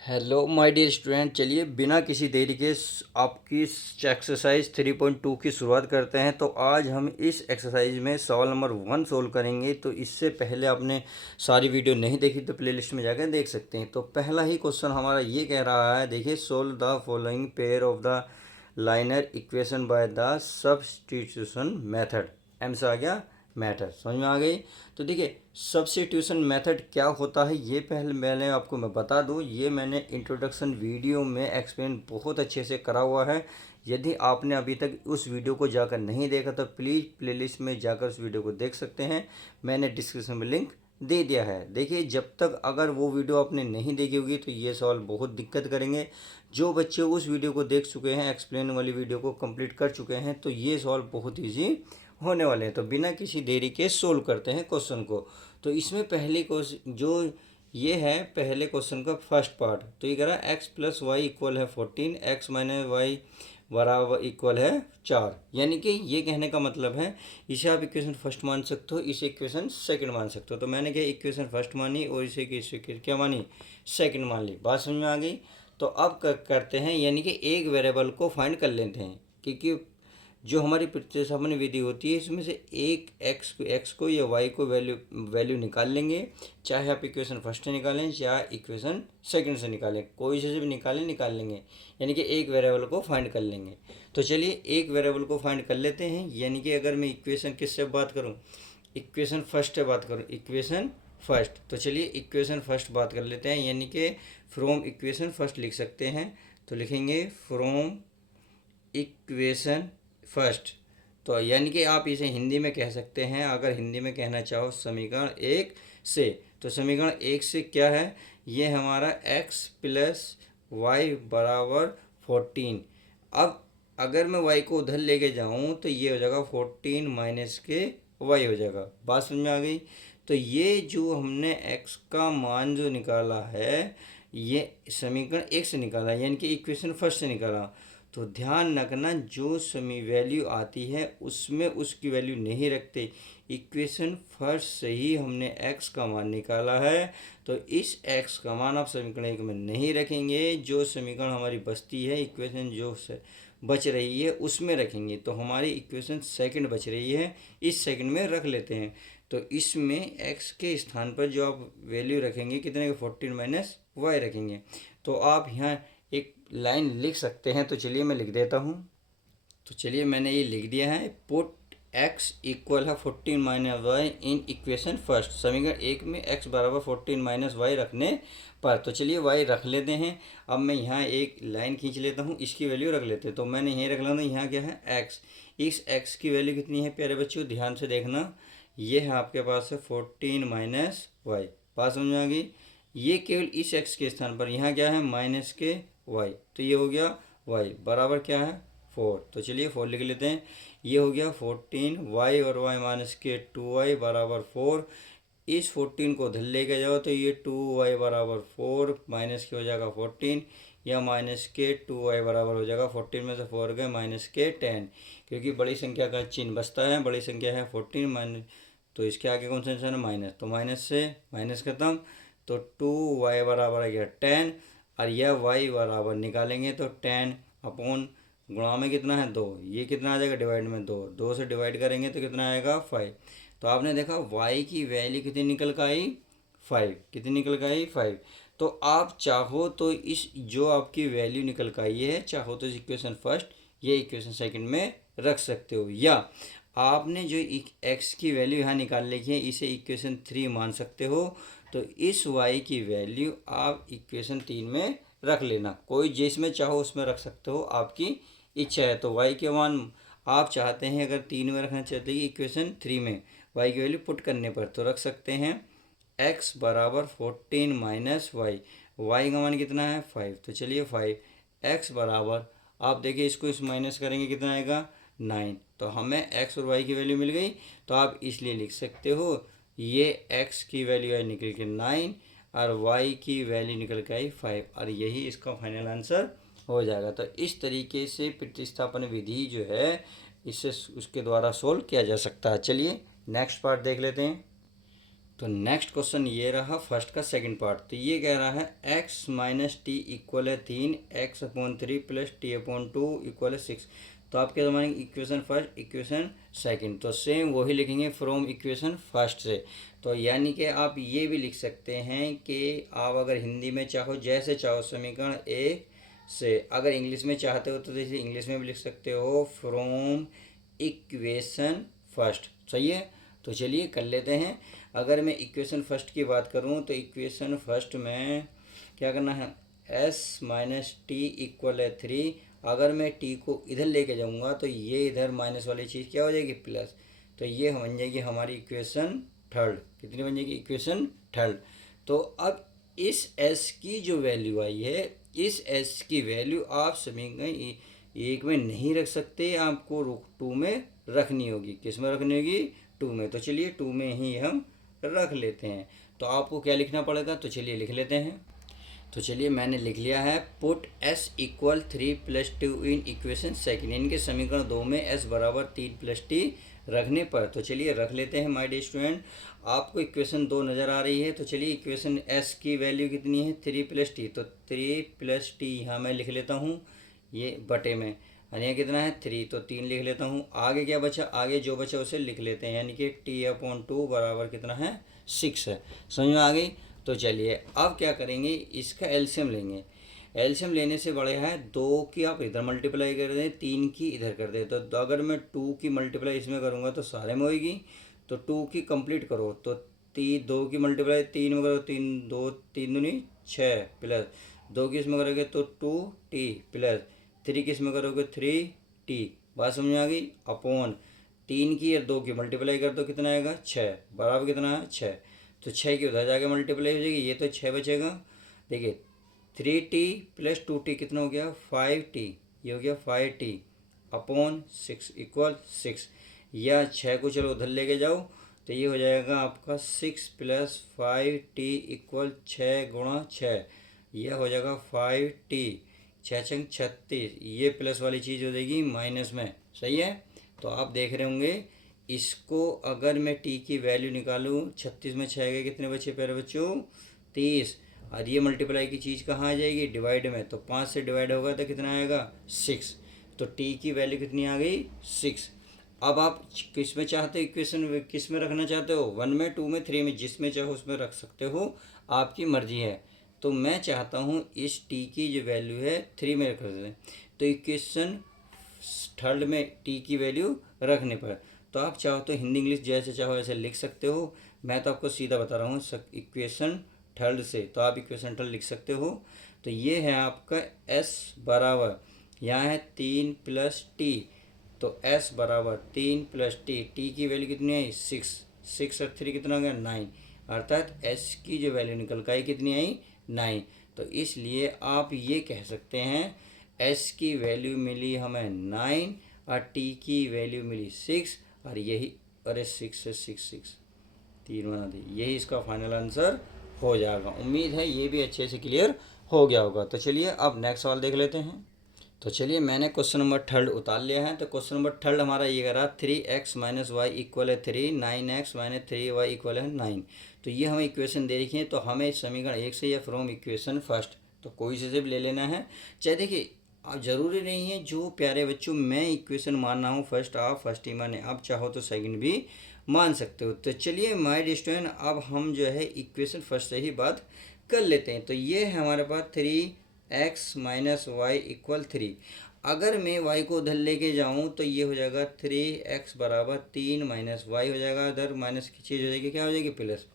Hello my dear student, चलिए बिना किसी देरी के आपकी एक्सरसाइज 3.2 की शुरुआत करते हैं। तो आज हम इस एक्सरसाइज में सवाल नंबर 1 सोल्व करेंगे। तो इससे पहले आपने सारी वीडियो नहीं देखी तो प्लेलिस्ट में जाकर देख सकते हैं। तो पहला ही क्वेश्चन हमारा ये कह रहा है, देखिए, solve the following pair of the linear equation by the substitution method. एम से आ गया मैथड, समझ में आ गई। तो देखिए, सब्स्टिट्यूशन मेथड क्या होता है ये पहले आपको मैं बता दूं। ये मैंने इंट्रोडक्शन वीडियो में एक्सप्लेन बहुत अच्छे से करा हुआ है। यदि आपने अभी तक उस वीडियो को जाकर नहीं देखा तो प्लीज़ प्लेलिस्ट में जाकर उस वीडियो को देख सकते हैं। मैंने डिस्क्रिप्शन में लिंक दे दिया है। देखिए, जब तक अगर वो वीडियो आपने नहीं देखी होगी तो ये सवाल बहुत दिक्कत करेंगे। जो बच्चे उस वीडियो को देख चुके हैं, एक्सप्लेन वाली वीडियो को कंप्लीट कर चुके हैं, तो ये सवाल बहुत ईजी होने वाले हैं। तो बिना किसी देरी के सोल्व करते हैं क्वेश्चन को। तो इसमें पहले क्वेश्चन जो ये है, पहले क्वेश्चन का फर्स्ट पार्ट, तो ये कह रहा है एक्स प्लस वाई इक्वल है 14, एक्स माइनस वाई बराबर इक्वल है 4। यानी कि ये कहने का मतलब है, इसे आप इक्वेशन फर्स्ट मान सकते हो, इसे इक्वेशन सेकंड मान सकते हो। तो मैंने क्या इक्वेशन फर्स्ट मानी और इसे क्या मानी, सेकंड मान ली। बात समझ में आ गई। तो अब करते हैं, यानी कि एक वेरिएबल को फाइंड कर लेते हैं, क्योंकि जो हमारी प्रतिस्थापन विधि होती है इसमें से एक एक्स को या वाई को वैल्यू निकाल लेंगे। चाहे आप इक्वेशन फर्स्ट से निकालें या इक्वेशन सेकंड से निकालें, कोई से भी निकाल लेंगे। यानी कि एक वेरिएबल को फाइंड कर लेंगे। तो चलिए एक वेरिएबल को फाइंड कर लेते हैं। यानी कि अगर मैं इक्वेशन किससे बात करूँ, इक्वेशन फर्स्ट से बात करूँ, इक्वेशन फर्स्ट। तो चलिए इक्वेशन फर्स्ट बात कर लेते हैं, यानी कि फ्रॉम इक्वेशन फर्स्ट लिख सकते हैं। तो लिखेंगे फ्रॉम इक्वेशन फर्स्ट। तो यानी कि आप इसे हिंदी में कह सकते हैं, अगर हिंदी में कहना चाहो, समीकरण एक से। तो समीकरण एक से क्या है, ये हमारा x प्लस वाई बराबर 14। अब अगर मैं y को उधर लेके जाऊं तो ये हो जाएगा 14 माइनस के y हो जाएगा। बात समझ में आ गई। तो ये जो हमने x का मान जो निकाला है, ये समीकरण एक से निकाला, यानी कि इक्वेशन फर्स्ट से निकाला। तो ध्यान रखना, जो समी वैल्यू आती है उसमें उसकी वैल्यू नहीं रखते। इक्वेशन फर्स्ट से ही हमने x का मान निकाला है, तो इस x का मान आप समीकरण एक में नहीं रखेंगे। जो समीकरण हमारी बचती है, इक्वेशन जो से बच रही है उसमें रखेंगे। तो हमारी इक्वेशन सेकंड बच रही है, इस सेकंड में रख लेते हैं। तो इसमें x के स्थान पर जो आप वैल्यू रखेंगे, कितने के 14 माइनस वाई रखेंगे। तो आप यहाँ एक लाइन लिख सकते हैं। तो चलिए मैं लिख देता हूँ। तो चलिए मैंने ये लिख दिया है, पुट x इक्वल है 14 minus y in equation first. समीकरण एक में x बराबर 14 माइनस वाई रखने पर। तो चलिए y रख लेते हैं। अब मैं यहाँ एक लाइन खींच लेता हूँ, इसकी वैल्यू रख लेते हैं। तो मैंने यहीं रख लेना, यहाँ क्या है x। इस x की वैल्यू कितनी है प्यारे बच्चों, ध्यान से देखना। ये है आपके पास है 14 माइनस वाई। बात समझ में आ गई। ये केवल इस x के स्थान पर, यहाँ क्या है माइनस के y। तो ये हो गया y बराबर क्या है 4। तो चलिए 4 लिख लेते हैं। ये हो गया 14 y और y माइनस के 2y बराबर 4। इस 14 को उधर लेके जाओ तो ये 2y बराबर 4 माइनस के हो जाएगा 14, या माइनस के 2y बराबर हो जाएगा 14 में से 4 गए माइनस के 10, क्योंकि बड़ी संख्या का चिन्ह बचता है। बड़ी संख्या है 14 माइनस, तो इसके आगे कौन सा निशान है, माइनस। तो माइनस से माइनस खत्म। तो 2y बराबर आ गया 10, और यह y बराबर निकालेंगे तो 10 अपॉन गुणा में कितना है 2, ये कितना आ जाएगा डिवाइड में 2, 2 से डिवाइड करेंगे तो कितना आएगा 5। तो आपने देखा y की वैल्यू कितनी निकल कर आई, 5। कितनी निकल कर आई, 5। तो आप चाहो तो इस जो आपकी वैल्यू निकल कर आई है, चाहो तो इस इक्वेशन फर्स्ट ये इक्वेशन सेकंड में रख सकते हो, या आपने जो x की वैल्यू यहाँ निकाल लिखी है इसे इक्वेशन 3 मान सकते हो। तो इस y की वैल्यू आप इक्वेशन 3 में रख लेना, कोई जिसमें चाहो उसमें रख सकते हो, आपकी इच्छा है। तो y के मान आप चाहते हैं अगर 3 में रखना चाहते हैं इक्वेशन 3 में, y की वैल्यू पुट करने पर तो रख सकते हैं x बराबर 14 माइनस वाई। वाई का मान कितना है 5। तो चलिए 5 x बराबर, आप देखिए इसको इस माइनस करेंगे कितना आएगा 9। तो हमें x और y की वैल्यू मिल गई। तो आप इसलिए लिख सकते हो ये x की वैल्यू आई निकल के 9 और y की वैल्यू निकल के आई 5, और यही इसका फाइनल आंसर हो जाएगा। तो इस तरीके से प्रतिस्थापन विधि जो है इससे उसके द्वारा सोल्व किया जा सकता है। चलिए नेक्स्ट पार्ट देख लेते हैं। तो नेक्स्ट क्वेश्चन ये रहा फर्स्ट का सेकंड पार्ट। तो ये कह रहा है x माइनस टी इक्वल है 3, x upon 3 plus T upon 2 equal है 6। तो आप क्या मानेंगे, इक्वेशन फर्स्ट इक्वेशन सेकंड। तो सेम वही लिखेंगे फ्रॉम इक्वेशन फर्स्ट से। तो यानी कि आप ये भी लिख सकते हैं कि आप अगर हिंदी में चाहो जैसे चाहो समीकरण एक से, अगर इंग्लिश में चाहते हो तो जैसे इंग्लिश में भी लिख सकते हो फ्रॉम इक्वेशन फर्स्ट। सही है, तो चलिए कर लेते हैं। अगर मैं इक्वेशन फर्स्ट की बात करूं तो इक्वेशन फर्स्ट में क्या करना है, s माइनस टी इक्वल है 3। अगर मैं t को इधर लेके जाऊंगा तो ये इधर माइनस वाली चीज़ क्या हो जाएगी, प्लस। तो ये बन जाएगी हमारी इक्वेशन थर्ड। कितनी बन जाएगी, इक्वेशन थर्ड। तो अब इस s की जो वैल्यू आई है, इस s की वैल्यू आप समीकरण एक में नहीं रख सकते, आपको 2 में रखनी होगी। किस में रखनी होगी, 2 में। तो चलिए 2 में ही हम रख लेते हैं। तो आपको क्या लिखना पड़ेगा, तो चलिए लिख लेते हैं। तो चलिए मैंने लिख लिया है, put s equal 3 plus 2 in equation second. इनके समीकरण 2 में s बराबर 3 प्लस टी रखने पर, तो चलिए रख लेते हैं माय डियर स्टूडेंट। आपको इक्वेशन 2 नज़र आ रही है, तो चलिए इक्वेशन s की वैल्यू कितनी है, 3 प्लस टी। तो 3 प्लस टी यहाँ मैं लिख लेता हूँ ये बटे में, यानी ये कितना है 3, तो 3 लिख लेता हूँ। आगे क्या बचा, आगे जो बचा उसे लिख लेते हैं, यानी कि टी अपॉन 2 बराबर कितना है, 6 है। समझ में आ गई। तो चलिए अब क्या करेंगे, इसका एलसीएम लेंगे। एलसीएम लेने से बड़े है 2 की आप इधर मल्टीप्लाई कर दें, 3 की इधर कर दें। तो अगर मैं 2 की मल्टीप्लाई इसमें करूँगा तो सारे में होगी। तो 2 की कंप्लीट करो तो 2 की मल्टीप्लाई 3 में करो, 3 दूनी 6 प्लस 2 की इसमें करोगे तो 2t प्लस 3 की इसमें करोगे 3t। बात समझ में आ गई। अपॉन 3 की और 2 की मल्टीप्लाई कर दो, कितना आएगा 6, बराबर कितना है 6। तो 6 की उधर जाके मल्टीप्लाई हो जाएगी, ये तो 6 बचेगा। देखिए 3t प्लस 2t कितना हो गया, 5t। ये हो गया 5t अपॉन 6 इक्वल 6। या 6 को चलो उधर लेके जाओ तो ये हो जाएगा आपका 6 प्लस 5t इक्वल 6 गुणा 6। यह हो जाएगा 5t, 6 छंग 36। ये प्लस वाली चीज़ हो जाएगी माइनस में। सही है। तो आप देख रहे होंगे इसको, अगर मैं t की वैल्यू निकालूँ, 36 में 6 गए कितने बचे प्यारे बच्चों, 30। और ये मल्टीप्लाई की चीज़ कहाँ आ जाएगी, डिवाइड में। तो 5 से डिवाइड होगा तो कितना आएगा 6। तो t की वैल्यू कितनी आ गई 6। अब आप किस में चाहते हो, इक्वेशन किस में रखना चाहते हो, 1 में, 2 में, 3 में, जिसमें चाहो उसमें रख सकते हो, आपकी मर्जी है। तो मैं चाहता हूँ इस t की जो वैल्यू है 3 में रख दें। तो इक्वेशन थर्ड में t की वैल्यू रखने पर, तो आप चाहो तो हिंदी इंग्लिश जैसे चाहो ऐसे लिख सकते हो। मैं तो आपको सीधा बता रहा हूँ इक्वेशन थर्ड से, तो आप इक्वेशन थर्ड लिख सकते हो। तो ये है आपका s बराबर, यहाँ है 3 प्लस टी। तो s बराबर 3 प्लस टी, टी की वैल्यू कितनी आई 6, 6 और 3 कितना हो गया 9। अर्थात s की जो वैल्यू निकल कर आई कितनी आई 9। तो इसलिए आप ये कह सकते हैं s की वैल्यू मिली हमें 9 और t की वैल्यू मिली 6। और यही, अरे 6 से 6 3 बना दी, यही इसका फाइनल आंसर हो जाएगा। उम्मीद है ये भी अच्छे से क्लियर हो गया होगा। तो चलिए अब नेक्स्ट सवाल देख लेते हैं। तो चलिए मैंने क्वेश्चन नंबर थर्ड उतार लिया है। तो क्वेश्चन नंबर थर्ड हमारा ये कह रहा 3x माइनस वाई इक्वल है 3, 9x माइनस 3y इक्वल है 9। तो ये हमें इक्वेशन दे रखी है। तो हमें समीकरण एक से या फ्रॉम इक्वेशन फर्स्ट, तो कोई से भी ले लेना है। चाहे देखिए अब ज़रूरी नहीं है जो प्यारे बच्चों मैं इक्वेशन मान रहा हूँ फर्स्ट, आप फर्स्ट ही माने, आप चाहो तो सेकंड भी मान सकते हो। तो चलिए माय डियर स्टूडेंट अब हम जो है इक्वेशन फर्स्ट से ही बात कर लेते हैं। तो ये है हमारे पास 3x माइनस वाई इक्वल 3। अगर मैं y को उधर लेके जाऊँ तो ये हो जाएगा 3x बराबर 3 माइनस वाई हो जाएगा, इधर माइनस की चीज़ हो जाएगी, क्या हो जाएगी प्लस।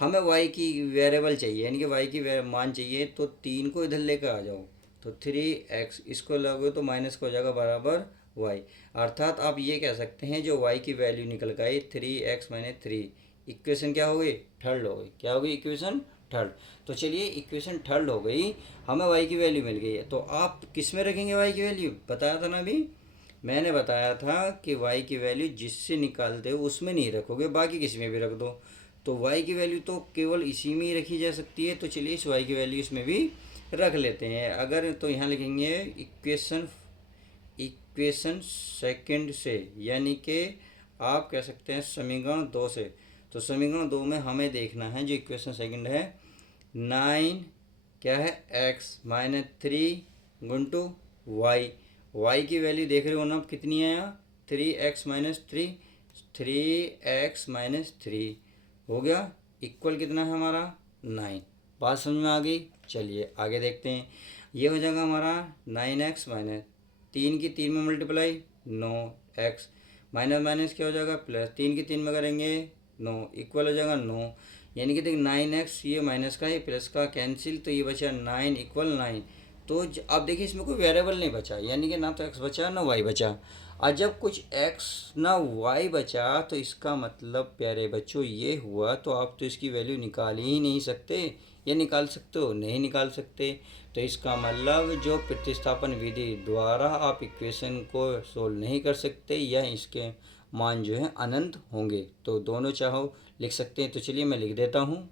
हमें y की वेरिएबल चाहिए, यानी कि y की मान चाहिए। तो 3 को इधर लेकर आ जाओ तो 3x, इसको लगो तो माइनस को हो जाएगा बराबर y। अर्थात आप ये कह सकते हैं जो y की वैल्यू निकल कर आई 3x माइनस 3, इक्वेशन क्या हो गई थर्ड हो गई। क्या हो गई इक्वेशन थर्ड। तो चलिए इक्वेशन थर्ड हो गई, हमें y की वैल्यू मिल गई है। तो आप किस में रखेंगे y की वैल्यू, बताया था ना अभी, मैंने बताया था कि y की वैल्यू जिससे निकालते हो उसमें नहीं रखोगे, बाकी किसी में भी रख दो। तो y की वैल्यू तो केवल इसी में ही रखी जा सकती है। तो चलिए इस y की वैल्यू इसमें भी रख लेते हैं। अगर तो यहाँ लिखेंगे इक्वेशन सेकंड से, यानी कि आप कह सकते हैं समीकरण 2 से। तो समीकरण 2 में हमें देखना है, जो इक्वेशन सेकंड है, 9 क्या है, x minus 3 Guntur Y. Y की वैल्यू देख रहे हो ना आप कितनी है यहाँ, 3x-3, 3x-3 हो गया, इक्वल कितना है हमारा 9। बात समझ में आ गई। चलिए आगे देखते हैं। ये हो जाएगा हमारा 9x माइनस 3 की 3 में मल्टीप्लाई 9x माइनस माइनस क्या हो जाएगा प्लस, 3 की 3 में करेंगे 9 इक्वल हो जाएगा 9। यानी कि देख 9x, ये माइनस का ये प्लस का कैंसिल, तो ये बचा 9 इक्वल 9। तो अब देखिए इसमें कोई वेरिएबल नहीं बचा, यानी कि ना तो x बचा ना y बचा। और जब कुछ x ना y बचा तो इसका मतलब प्यारे बच्चों ये हुआ, तो आप तो इसकी वैल्यू निकाल ही नहीं सकते। या निकाल सकते हो, नहीं निकाल सकते। तो इसका मतलब जो प्रतिस्थापन विधि द्वारा आप इक्वेशन को सोल्व नहीं कर सकते, या इसके मान जो है अनंत होंगे। तो दोनों चाहो लिख सकते हैं। तो चलिए मैं लिख देता हूँ।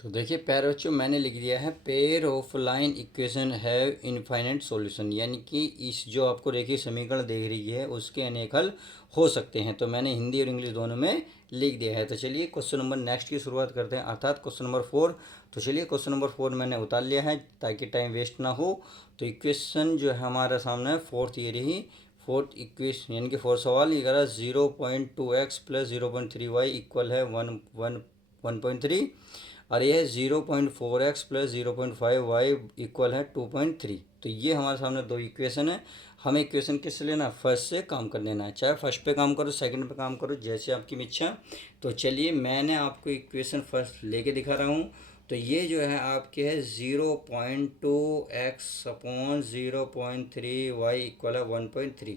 तो देखिए प्यारे बच्चों, मैंने लिख दिया है, pair of line equation have infinite solution, यानी कि इस जो आपको रेखीय समीकरण देख रही है उसके अनेक हल हो सकते हैं। तो मैंने हिंदी और इंग्लिश दोनों में लिख दिया है। तो चलिए क्वेश्चन नंबर नेक्स्ट की शुरुआत करते हैं, अर्थात क्वेश्चन नंबर 4। तो चलिए क्वेश्चन नंबर 4 मैंने उतार लिया है ताकि टाइम वेस्ट ना हो। तो इक्वेशन जो है हमारे सामने है, फोर्थ ये रही, फोर्थ इक्वेशन, यानी कि फोर्थ सवाल ये करा 0.2x प्लस 0.3y इक्वल है 1.3, और ये है 0.4x प्लस 0.5y इक्वल है 2.3। तो ये हमारे सामने दो इक्वेशन है। हमें इक्वेशन किससे लेना, फर्स्ट से काम कर लेना है, चाहे फर्स्ट पे काम करो सेकंड पे काम करो, जैसे आपकी इच्छा। तो चलिए मैंने आपको इक्वेशन फर्स्ट लेके दिखा रहा हूँ। तो ये जो है आपके है 0.2x अपॉन 0.3y इक्वल है 1.3।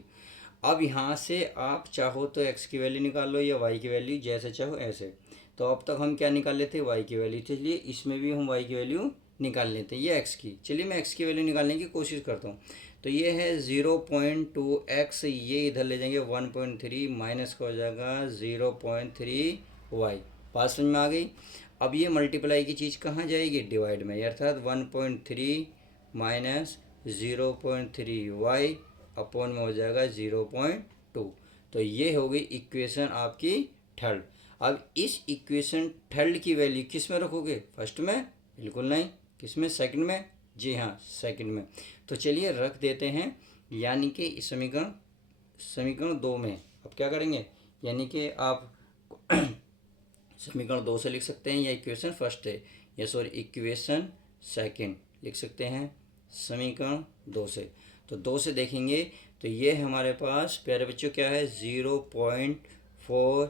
अब यहाँ से आप चाहो तो x की वैल्यू निकाल लो या y की वैल्यू, जैसे चाहो ऐसे। तो अब तक हम क्या निकाल लेते हैं, y की वैल्यू। चलिए इसमें भी हम y की वैल्यू निकाल लेते हैं, ये x की। चलिए मैं x की वैल्यू निकालने की कोशिश करता हूँ। तो ये है 0.2x, ये इधर ले जाएंगे 1.3 माइनस का हो जाएगा 0.3y। बात समझ में आ गई। अब ये मल्टीप्लाई की चीज़ कहाँ जाएगी, डिवाइड में, अर्थात 1.3 माइनस 0.3y अपॉन में हो जाएगा 0.2। तो ये हो गई इक्वेशन आपकी थर्ड। अब इस इक्वेशन थर्ड की वैल्यू किस में रखोगे, फर्स्ट में, बिल्कुल नहीं, किस में, सेकंड में, जी हाँ सेकंड में। तो चलिए रख देते हैं, यानी कि इस समीकरण 2 में अब क्या करेंगे, यानी कि आप समीकरण 2 से लिख सकते हैं, या इक्वेशन फर्स्ट है, या सॉरी इक्वेशन सेकंड लिख सकते हैं समीकरण 2 से। तो 2 से देखेंगे तो ये है हमारे पास प्यारे बच्चों क्या है, 0.4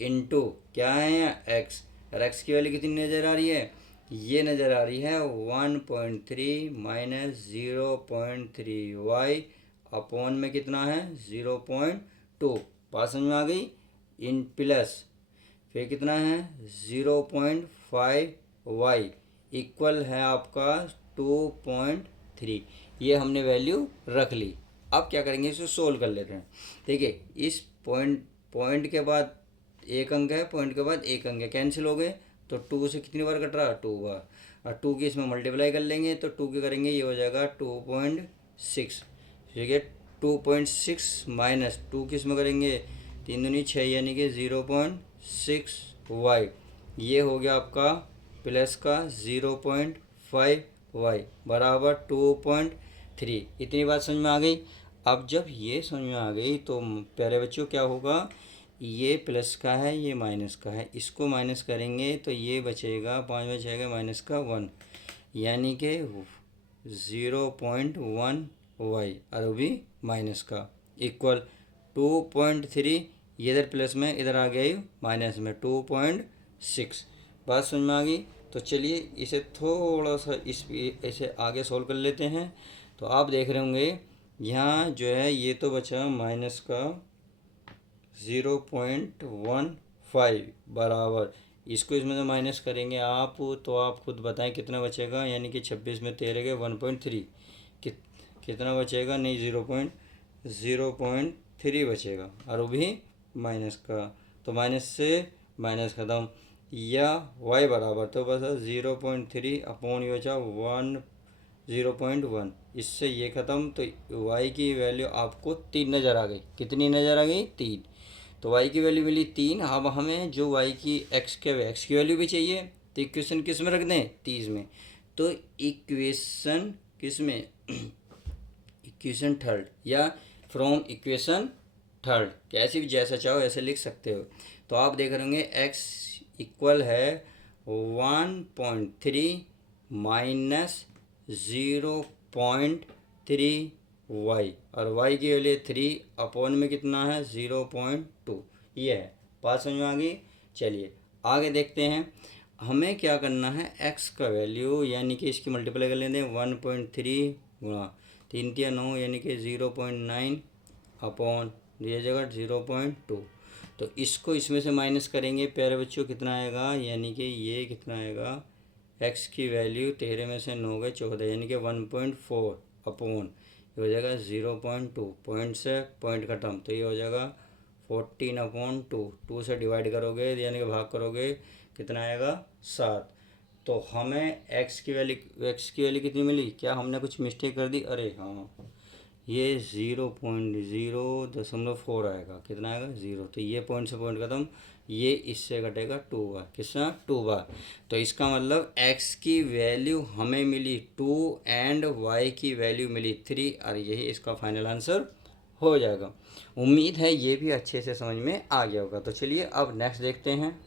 इंटू क्या है यहाँ एक्स, और एक्स की वैल्यू कितनी नज़र आ रही है, ये नज़र आ रही है 1.3 माइनस 0.3y अपॉन में कितना है 0.2। बात समझ में आ गई। इन प्लस फिर कितना है 0.5y इक्वल है आपका 2.3। ये हमने वैल्यू रख ली। अब क्या करेंगे, इसे सोल्व कर लेते हैं। देखिए इस पॉइंट के बाद एक अंक है, पॉइंट के बाद एक अंक है, कैंसिल हो गए। तो 2 से कितनी बार कट रहा, 2 बार, और 2 की इसमें मल्टीप्लाई कर लेंगे तो 2 की करेंगे, ये हो जाएगा 2.6। ठीक है, 2.6 माइनस 2 किस में करेंगे, 3 दूनी 6, यानी कि 0.6y, ये हो गया आपका प्लस का 0.5y बराबर 2.3। इतनी बात समझ में आ गई। अब जब ये समझ में आ गई तो प्यारे बच्चों क्या होगा, ये प्लस का है ये माइनस का है, इसको माइनस करेंगे तो ये बचेगा 5 बचेगा माइनस का 1, यानी कि 0.1y और भी माइनस का इक्वल 2.3। ये इधर प्लस में, इधर आ गया माइनस में 2.6। बात समझ में आ गई। तो चलिए इसे थोड़ा सा इसे आगे सोल्व कर लेते हैं। तो आप देख रहे होंगे यहाँ जो है ये तो बचा माइनस का 0.15 बराबर, इसको इसमें से माइनस करेंगे आप तो आप खुद बताएं कितना बचेगा, यानी कि 26 में 13 के 1.3 कितना बचेगा, नहीं 0.3 बचेगा, और वो भी माइनस का। तो माइनस से माइनस ख़त्म, या y बराबर तो बस 0.3 अपॉन ये बचा 0.1, इससे ये ख़त्म। तो y की वैल्यू आपको 3 नज़र आ गई, कितनी नज़र आ गई, 3। तो y की वैल्यू मिली 3। अब हमें जो y की x की वैल्यू भी चाहिए, तो इक्वेशन किस में रख दें, 30 में। तो इक्वेशन किस में इक्वेशन थर्ड या फ्रॉम इक्वेशन थर्ड, कैसे भी जैसा चाहो ऐसे लिख सकते हो। तो आप देख रहे होंगे x इक्वल है 1.3 माइनस 0.3 y, और y की वैल्यू 3 अपॉन में कितना है 0.2। ये है, बात समझ में आ गई। चलिए आगे देखते हैं, हमें क्या करना है, x का वैल्यू यानी कि इसकी मल्टीप्लाई कर लेते हैं 1.3 गुणा 3×9 यानी कि 0.9 अपॉन दिया जाएगा 0.2। तो इसको इसमें से माइनस करेंगे प्यारे बच्चों, कितना आएगा, यानी कि ये कितना आएगा, x की वैल्यू 13 में से 9 गए 14 यानी कि 1.4 अपॉन ये हो जाएगा 0.2, पॉइंट से पॉइंट खत्म, तो ये हो जाएगा 14/2। 2 से डिवाइड करोगे यानी कि भाग करोगे, कितना आएगा 7। तो हमें x की वैल्यू कितनी मिली, क्या हमने कुछ मिस्टेक कर दी, अरे हाँ, ये 0.0.4 आएगा, कितना आएगा 0। तो ये पॉइंट से पॉइंट खत्म, ये इससे घटेगा 2 बार, कितना 2 बार। तो इसका मतलब x की वैल्यू हमें मिली 2 एंड y की वैल्यू मिली 3, और यही इसका फाइनल आंसर हो जाएगा। उम्मीद है ये भी अच्छे से समझ में आ गया होगा। तो चलिए अब नेक्स्ट देखते हैं।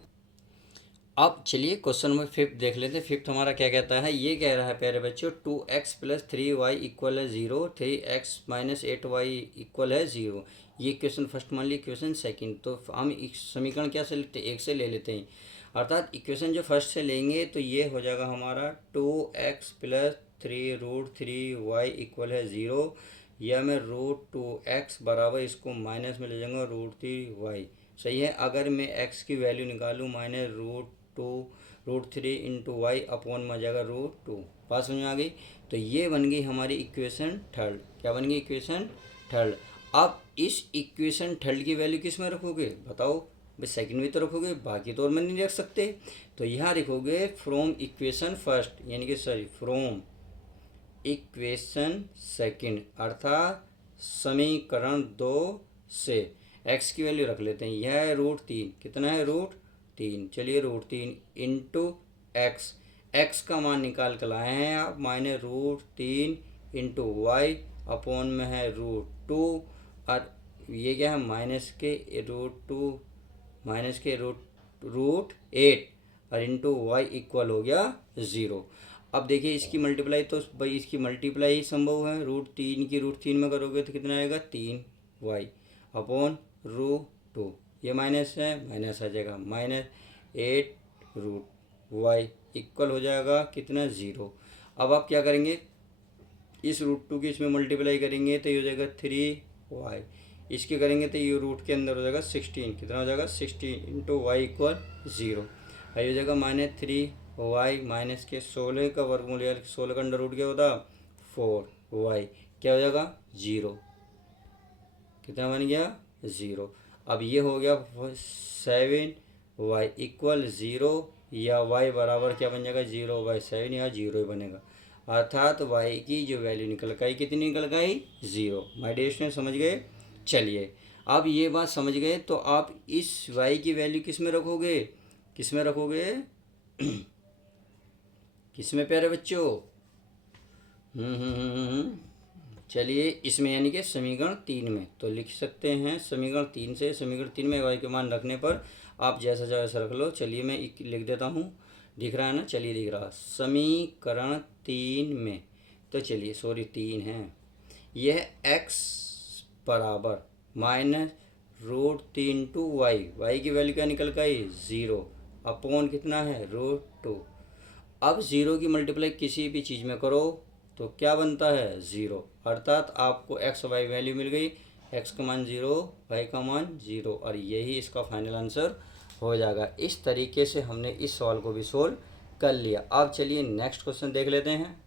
अब चलिए क्वेश्चन नंबर 5 देख लेते हैं। 5 हमारा क्या कहता है, ये कह रहा है प्यारे बच्चों 2x + 3y इक्वल है 0, 3x - 8y इक्वल है 0। ये क्वेश्चन फर्स्ट मान ली, क्वेश्चन सेकंड। तो हम समीकरण क्या से लेते हैं, एक से ले लेते हैं, अर्थात इक्वेशन जो फर्स्ट से लेंगे तो ये हो जाएगा हमारा 2x + 3√3y इक्वल है 0, या मैं √2x बराबर इसको माइनस में ले जाऊँगा √3y। सही है। अगर मैं x की वैल्यू निकालूँ माइनस √3 इंटू वाई अपॉन में आ जाएगा √2। बात समझ में आ गई। तो ये बन गई हमारी इक्वेशन थर्ड। क्या बन गई, इक्वेशन थर्ड। अब इस इक्वेशन थर्ड की वैल्यू किस में रखोगे बताओ, भाई सेकंड में तो रखोगे, बाकी तो और में नहीं रख सकते। तो यहाँ लिखोगे फ्रॉम इक्वेशन फर्स्ट, यानी कि सॉरी फ्रॉम इक्वेशन सेकंड, अर्थात समीकरण 2 से x की वैल्यू रख लेते हैं, यह है √3, कितना है √3। चलिए √3 इंटू एक्स, एक्स का मान निकाल कर लाए हैं आप, माइनस √3 इंटू वाई अपॉन में है √2, और ये क्या है -√2 -√8 और इंटू वाई इक्वल हो गया 0। अब देखिए इसकी मल्टीप्लाई, तो भाई इसकी मल्टीप्लाई ही संभव है, √3 की √3 में करोगे तो कितना आएगा 3y अपॉन √2, ये माइनस है माइनस आ जाएगा -8√y इक्वल हो जाएगा कितना 0। अब आप क्या करेंगे, इस √2 की इसमें मल्टीप्लाई करेंगे तो ये हो जाएगा 3y, इसके करेंगे तो ये रूट के अंदर हो जाएगा 16, कितना हो जाएगा 16 इंटू वाई इक्वल 0, और ये हो जाएगा -3y माइनस के 16 का वर्गमूल, यार 16 का अंडर रूट क्या होता 4y, क्या हो जाएगा 0, कितना बन गया 0। अब ये हो गया 7y इक्वल 0, या y बराबर क्या बन जाएगा 0/7, या 0 ही बनेगा, अर्थात y की जो वैल्यू निकल गई कितनी निकल गई 0। माय डियर स्टूडेंट समझ गए। चलिए अब ये बात समझ गए तो आप इस y की वैल्यू किस में रखोगे, किस में रखोगे किस में प्यारे बच्चों, चलिए इसमें यानी कि समीकरण 3 में तो लिख सकते हैं, समीकरण 3 से, समीकरण 3 में y के मान रखने पर आप जैसा चाहे वैसा रख लो। चलिए मैं लिख देता हूँ, दिख रहा है ना, चलिए दिख रहा, समीकरण 3 में, तो चलिए सॉरी 3 है, यह x बराबर -√3 इंटू वाई की वैल्यू क्या निकल गई 0 अपॉन कितना है √2। अब 0 की मल्टीप्लाई किसी भी चीज़ में करो तो क्या बनता है 0, अर्थात आपको x वाई वैल्यू मिल गई, x का मान 0 y का मान 0, और यही इसका फाइनल आंसर हो जाएगा। इस तरीके से हमने इस सवाल को भी सोल्व कर लिया। अब चलिए नेक्स्ट क्वेश्चन देख लेते हैं।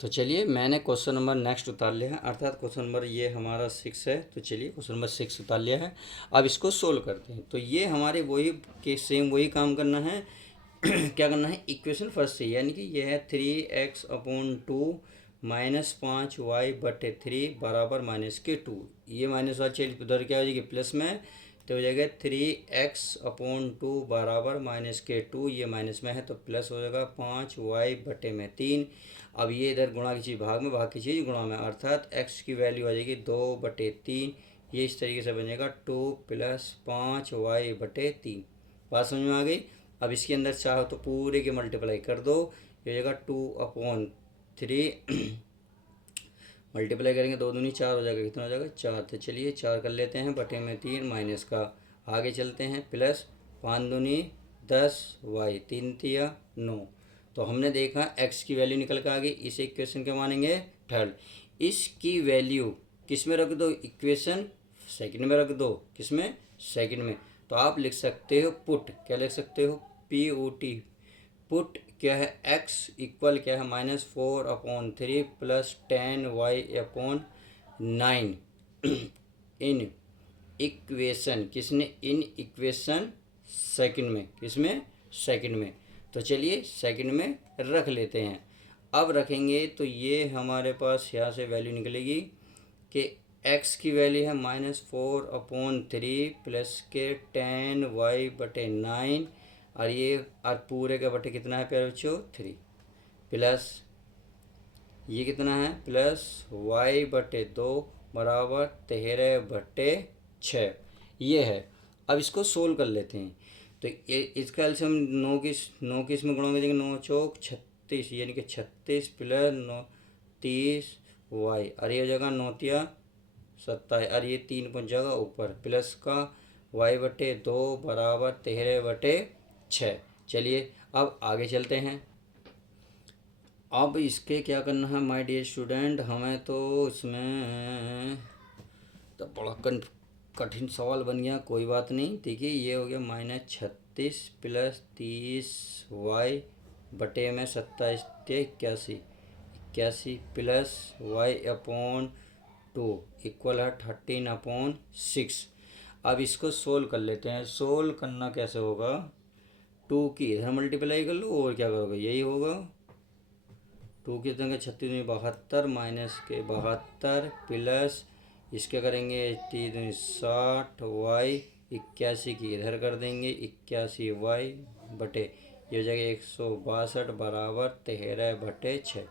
तो चलिए मैंने क्वेश्चन नंबर नेक्स्ट उतार लिया है, अर्थात क्वेश्चन नंबर ये हमारा 6 है। तो चलिए क्वेश्चन नंबर 6 उतार लिया है, अब इसको सोल्व करते हैं। तो ये हमारे वही के सेम वही काम करना है क्या करना है, इक्वेशन फर्स्ट से, यानी कि यह है 3x/2 -5y/3 बराबर -2, ये माइनस वाला चेंज उधर क्या हो जाएगी प्लस में, तो हो जाएगा 3x/2 बराबर -2, ये माइनस में है तो प्लस हो जाएगा 5y/3। अब ये इधर गुणा की चीज़ भाग में, भाग की चीज़ गुणा में, अर्थात x की वैल्यू आ जाएगी 2/3। ये इस तरीके से बन जाएगा 2 + 5y/3। बात समझ में आ गई। अब इसके अंदर चाहो तो पूरे के मल्टीप्लाई कर दो, ये हो जाएगा 2/3 मल्टीप्लाई करेंगे 2 दूनी 4 हो जाएगा, कितना हो जाएगा 4। तो चलिए 4 कर लेते हैं, बटे में 3 माइनस का आगे चलते हैं प्लस 5 दूनी 10 y 3 तिया 9। तो हमने देखा x की वैल्यू निकल कर आ गई। इस इक्वेशन के मानेंगे थर्ड। इसकी वैल्यू किस में रख दो, इक्वेशन सेकंड में रख दो, किस में, सेकंड में। तो आप लिख सकते हो पुट, क्या लिख सकते हो, PUT। पुट क्या है, x इक्वल क्या है -4/3 + 10y/9 इन इक्वेशन, किसने, इन इक्वेशन सेकंड में, किसमें, सेकंड में। तो चलिए सेकंड में रख लेते हैं। अब रखेंगे तो ये हमारे पास यहाँ से वैल्यू निकलेगी कि x की वैल्यू है -4/3 प्लस के 10y/9, और ये और पूरे का बटे कितना है प्यारे बच्चों 3, प्लस ये कितना है प्लस y/2 बराबर 13/6, ये है। अब इसको सोल्व कर लेते हैं। तो ये इसका एलसीएम 9 की इसमें गुणा करेंगे, 9 चौक 36, यानी कि 36 + 9 30y, और ये हो जाएगा 9 तिया 27, और ये 3 पहुँच जाएगा ऊपर, प्लस का y/2 बराबर 13/6। चलिए अब आगे चलते हैं। अब इसके क्या करना है माय डियर स्टूडेंट, हमें तो इसमें तो बड़ा कठिन सवाल बन गया, कोई बात नहीं। देखिए ये हो गया -36 + 30y बटे में 27 81 प्लस y/2 इक्वल है 13/6। अब इसको सोल्व कर लेते हैं। सोल्व करना कैसे होगा, 2 की इधर मल्टीप्लाई कर लो और क्या करोगे, यही होगा। 2 की जगह 36 में 72 माइनस के 72 प्लस इसके करेंगे 3 60 y 81 की इधर कर देंगे 81y बटे, ये हो जाएगा 162 बराबर 13/6।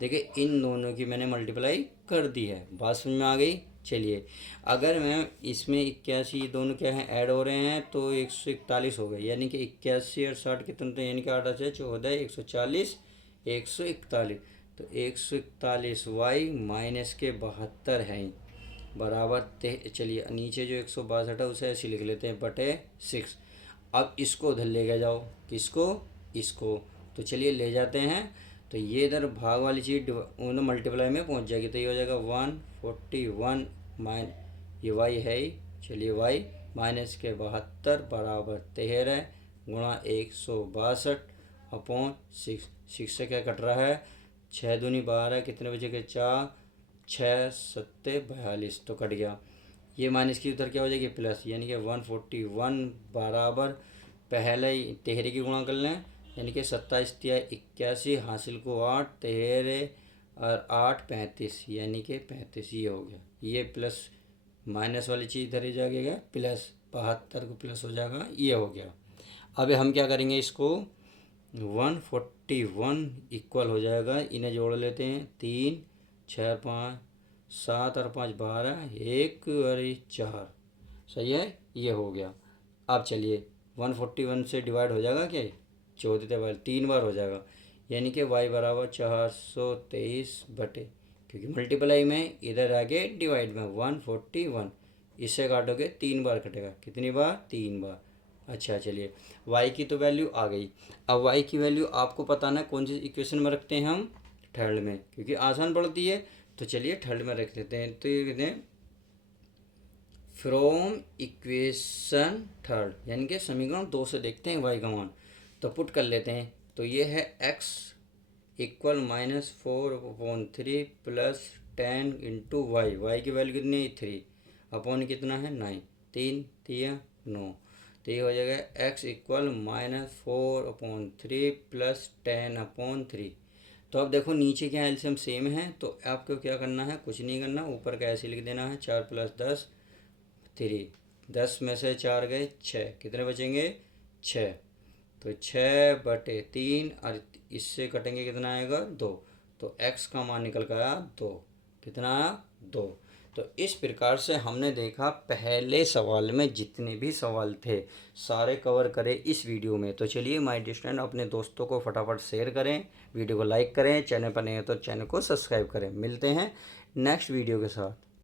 देखिए इन दोनों की मैंने मल्टीप्लाई कर दी है, बात समझ में आ गई। चलिए अगर मैं इसमें 81 दोनों क्या हैं ऐड हो रहे हैं तो 141 हो गए, यानी कि 81 और 60 कितने थे, यानी कि 8 से 14 140 141। तो 141y माइनस के 72 है बराबर चलिए नीचे जो 162 है उसे ऐसे लिख लेते हैं बटे 6। अब इसको उधर ले के जाओ, किसको, इसको। तो चलिए ले जाते हैं। तो ये इधर भाग वाली चीज़ उन्हें मल्टीप्लाई में पहुंच जाएगी, तो ये हो जाएगा 141 ये y है ही, चलिए y माइनस के 72 बराबर 13 गुणा 162/6। 6 से क्या कट रहा है, 6 दूनी 12, कितने बचे के 4, 6 7 42, तो कट गया। ये माइनस की उधर क्या हो जाएगी प्लस, यानी कि 141 बराबर पहले ही 13 की गुणा कर लें, यानी कि 27 तिया 81 हासिल को 8 13 और 8 35, यानी कि 35, ये हो गया। ये प्लस माइनस वाली चीज़ इधर ही जाएगा प्लस 72 को प्लस हो जाएगा, ये हो गया। अब हम क्या करेंगे, इसको 141 इक्वल हो जाएगा, इन्हें जोड़ लेते हैं 3 6 5 7 और 5 12 1 और 4, सही है, ये हो गया। अब चलिए 141 से डिवाइड हो जाएगा क्या, 14 बार 3 बार हो जाएगा, यानी कि y बराबर 423 बटे, क्योंकि मल्टीप्लाई में इधर आगे डिवाइड में 141, इससे काटोगे 3 बार कटेगा, कितनी बार, 3 बार। अच्छा चलिए y की तो वैल्यू आ गई। अब y की वैल्यू आपको पता ना कौन सी इक्वेशन में रखते हैं हम, थर्ड में, क्योंकि आसान पड़ती है। तो चलिए थर्ड में रख देते हैं। तो ये कहते हैं फ्रॉम इक्वेशन थर्ड, यानी कि समीकरण 2 से देखते हैं y का मान, तो पुट कर लेते हैं। तो ये है x equal -4/3 plus 10 into y की वैल्यू कितनी है 3 अपॉन कितना है 9, 3 3 9, तो ये हो जाएगा x इक्वल -4/3 प्लस 10/3। तो अब देखो नीचे क्या एलसीएम सेम है, तो आपको क्या करना है, कुछ नहीं करना, ऊपर का ऐसे लिख देना है 4 + 10 3 10 में से 4 गए 6, कितने बचेंगे 6। तो 6/3 और इससे कटेंगे कितना आएगा 2। तो x का मान निकल कर आया 2। कितना आया 2। तो इस प्रकार से हमने देखा पहले सवाल में जितने भी सवाल थे सारे कवर करें इस वीडियो में। तो चलिए माय डियर स्टूडेंट अपने दोस्तों को फटाफट शेयर करें, वीडियो को लाइक करें, चैनल पर नए हो तो चैनल को सब्सक्राइब करें। मिलते हैं नेक्स्ट वीडियो के साथ।